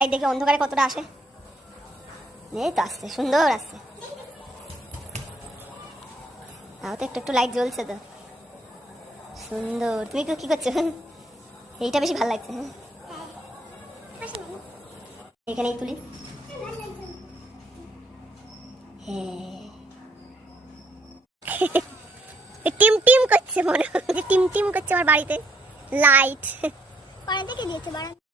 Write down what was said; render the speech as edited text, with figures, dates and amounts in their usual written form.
এই দেখি অন্ধকারে কতটা আসে। এই তো আসছে, সুন্দর আসছে। তাও তো একটু একটু লাইট জ্বলছে তো, সুন্দর। তুমি কি করছো? এইটা বেশি ভালো লাগছে। এখানেই তুলি। হ্যাঁ, টিম টিম করছে, মনে হচ্ছে টিম টিম করছে আমার বাড়িতে লাইট। বারান্দা কে দিয়েছে? বারান্দা